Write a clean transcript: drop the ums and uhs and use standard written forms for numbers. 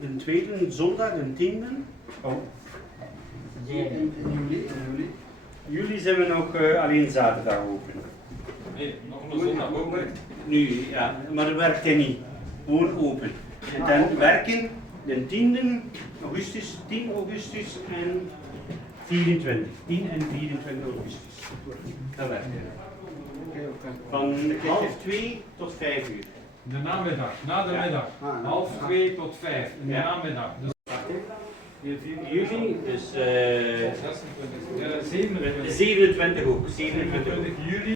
De tweede zondag, de 10e. Oh. In juli? Juli zijn we nog alleen zaterdag open. Nee, nog een zondag ook. Nu, ja, maar dat werkt hij niet. Gewoon open. En dan werken de 10e augustus, 10 augustus en 24. 10 en 24 augustus. Dat werkt hij. Van half 2 tot 5 uur. De namiddag, na de middag. Half 2 tot 5 in de namiddag. Dus 4 juli, dus 27 ook. 27 ook. 27 juli.